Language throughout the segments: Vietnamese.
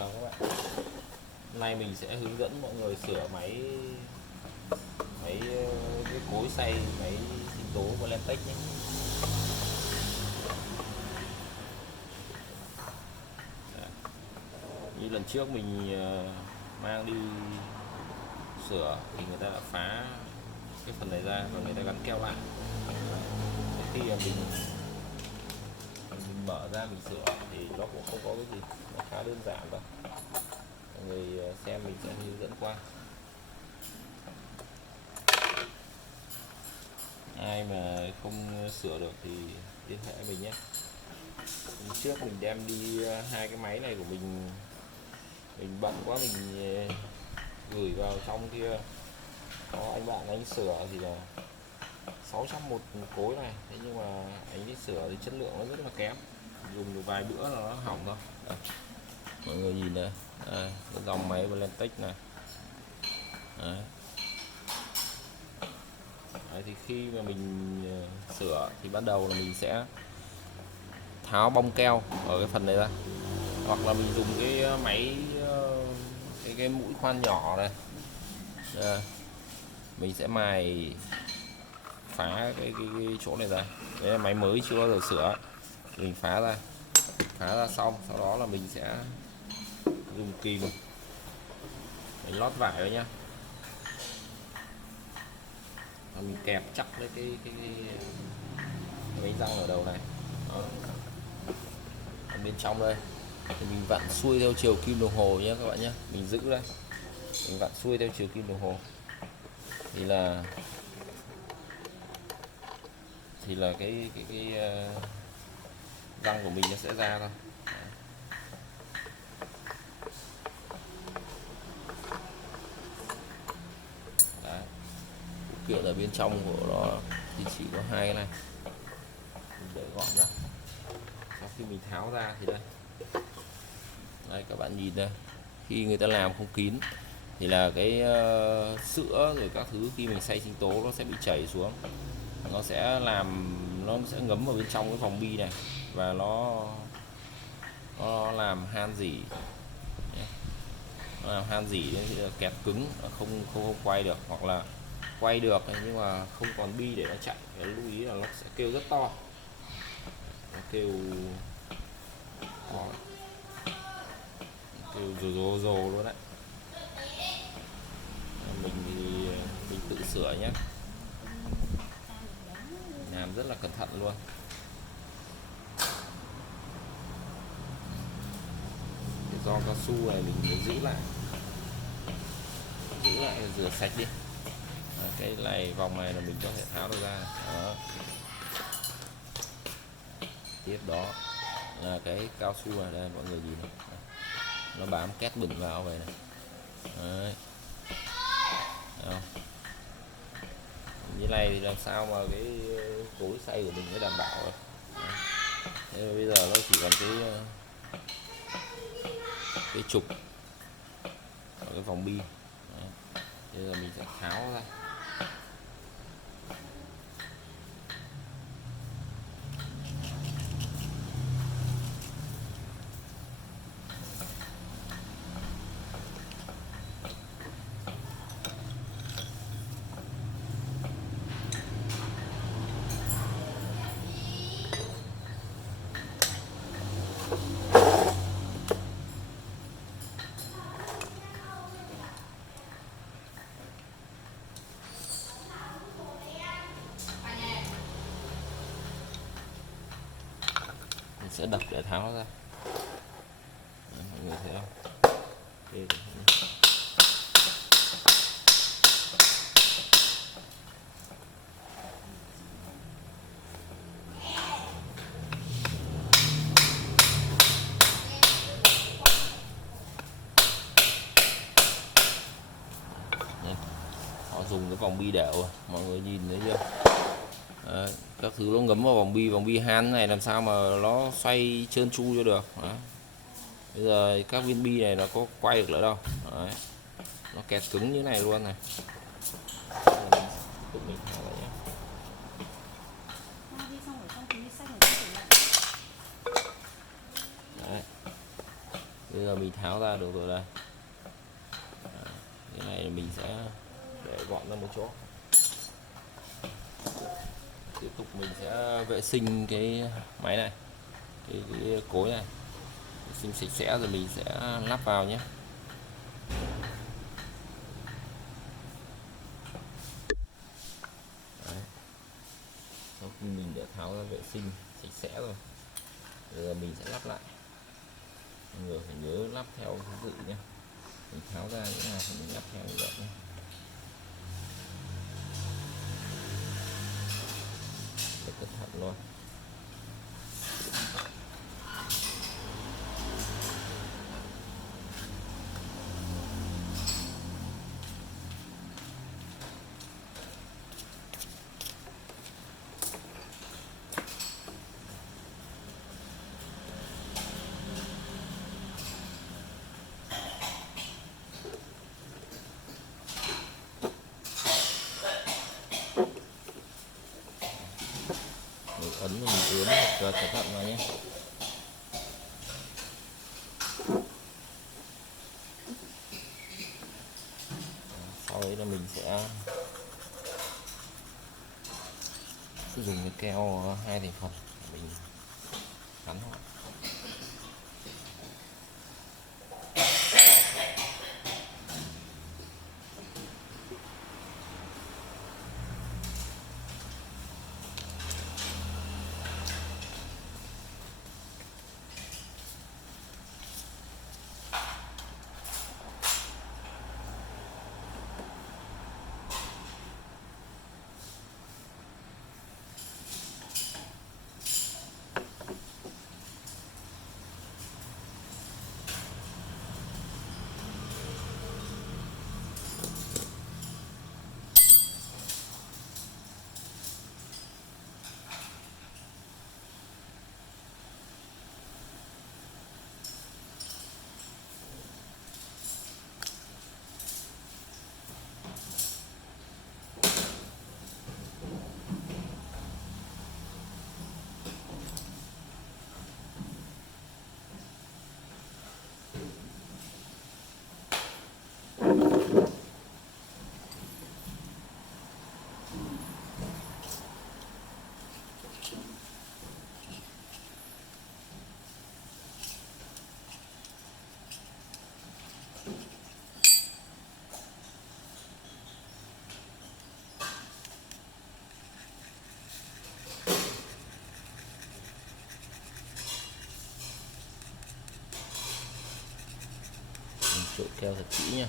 chào các bạn. Hôm nay mình sẽ hướng dẫn mọi người sửa máy máy cái cối xay máy sinh tố Valentech nhé. Như lần trước mình mang đi sửa thì người ta đã phá cái phần này ra và người ta gắn keo lại. Khi mà mình mở ra mình sửa thì nó cũng không có cái gì, nó khá đơn giản thôi. Mọi người xem mình sẽ hướng dẫn qua. Ai mà không sửa được thì liên hệ mình nhé. Hôm trước mình đem đi hai cái máy này của mình bận quá, mình gửi vào trong kia, có anh bạn anh sửa thì là 600 một cối này, thế nhưng mà anh đi sửa thì chất lượng nó rất là kém, dùng được vài bữa là nó hỏng thôi. Đây, mọi người nhìn đây, cái dòng máy Valentech này. Đấy, thì khi mà mình sửa thì ban đầu là mình sẽ tháo bong keo ở cái phần này ra, hoặc là mình dùng cái máy cái mũi khoan nhỏ này. Đây, mình sẽ mài phá cái chỗ này ra. Đấy là máy mới chưa bao giờ sửa, mình phá ra xong, sau đó là mình sẽ dùng kìm mình lót vải đấy nhá, và mình kẹp chắc lấy cái bánh răng ở đầu này. Đó. Ở bên trong đây thì mình vặn xuôi theo chiều kim đồng hồ nhé các bạn nhé, mình giữ đây, mình vặn xuôi theo chiều kim đồng hồ thì là cái răng của mình nó sẽ ra thôi. Đấy. Phụ kiện ở bên trong của nó thì chỉ có hai cái này, mình để gọn ra. Sau khi mình tháo ra thì đây các bạn nhìn đây, khi người ta làm không kín thì là cái sữa rồi các thứ khi mình xay sinh tố nó sẽ bị chảy xuống, nó sẽ ngấm vào bên trong cái vòng bi này và nó làm han rỉ, nó làm han rỉ thì kẹt cứng, nó không quay được, hoặc là quay được nhưng mà không còn bi để nó chạy. Phải lưu ý là nó sẽ kêu rất to, nó kêu rồ luôn đấy. Mình thì mình tự sửa nhé, làm rất là cẩn thận luôn. Cái do cao su này mình giữ lại rửa sạch đi. Cái này vòng này là mình có thể tháo được ra. Đó. Tiếp đó là cái cao su này, đây mọi người nhìn này, nó bám két bẩn vào vậy này. Đấy. Như này thì làm sao mà cái cối xay của mình nó đảm bảo rồi. Thế bây giờ nó chỉ còn cái trục ở cái vòng bi. Bây giờ mình sẽ tháo ra. Sẽ đập để tháo ra. Đấy, mọi người thấy không? Đây. Họ dùng cái vòng bi đều, mọi người nhìn thấy chưa? Đấy, các thứ nó ngấm vào vòng bi han này làm sao mà nó xoay trơn tru cho được. Đấy. Bây giờ các viên bi này nó có quay được nữa đâu. Đấy. Nó kẹt cứng như này luôn này. Mình tháo lại nhé. Đấy. Bây giờ mình tháo ra được rồi đây. Cái này mình sẽ để gọn ra một chỗ. Tiếp tục mình sẽ vệ sinh cái máy này, cái cối này, vệ sinh sạch sẽ rồi mình sẽ lắp vào nhé. Đấy. Sau khi mình đã tháo ra vệ sinh sạch sẽ rồi, giờ mình sẽ lắp lại. Mọi người phải nhớ lắp theo thứ tự nhé. Mình tháo ra những nào thì mình lắp theo như vậy nhé. Rất cẩn thận luôn. Mình ấn mình ướn và cẩn thận vào nhé. Sau đấy là mình sẽ sử dụng cái keo hai thành phần mình gắn họ. Mình trộn keo thật kỹ nha.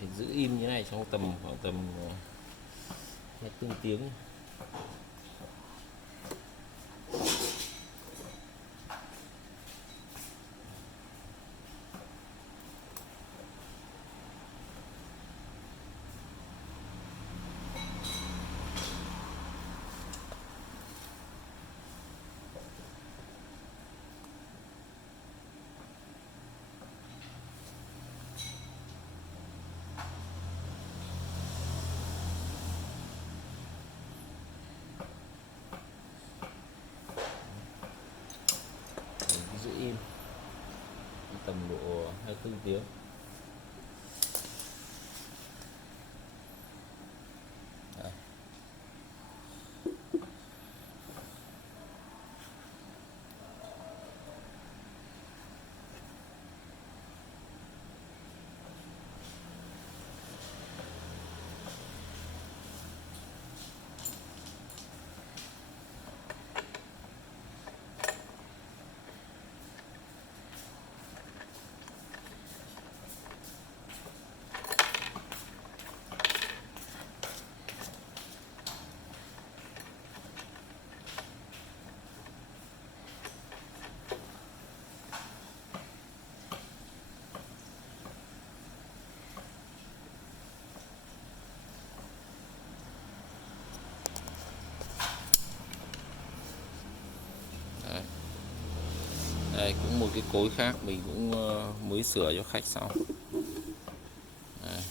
Thì giữ im như này trong khoảng tầm hết tương tiếng. Giữ im tầm độ 24 tiếng. Đấy. Đây cũng một cái cối khác mình cũng mới sửa cho khách xong. Đây.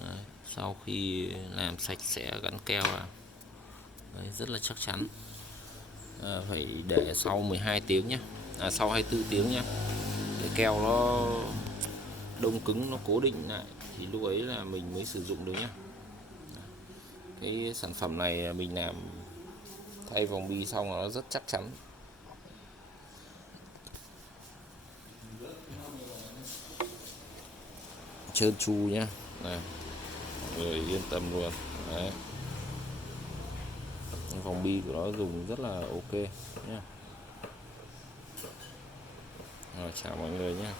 Đấy. Sau khi làm sạch sẽ gắn keo vào. Đấy, rất là chắc chắn. Phải để sau 12 tiếng nhé, sau 24 tiếng nhé, để keo nó đông cứng, nó cố định lại thì lúc ấy là mình mới sử dụng được nhé. Cái sản phẩm này mình làm thay vòng bi xong nó rất chắc chắn, trơn tru nhé. Này, mọi người yên tâm luôn. Đấy. Vòng bi của nó dùng rất là ok nhé. Rồi, chào mọi người nhé.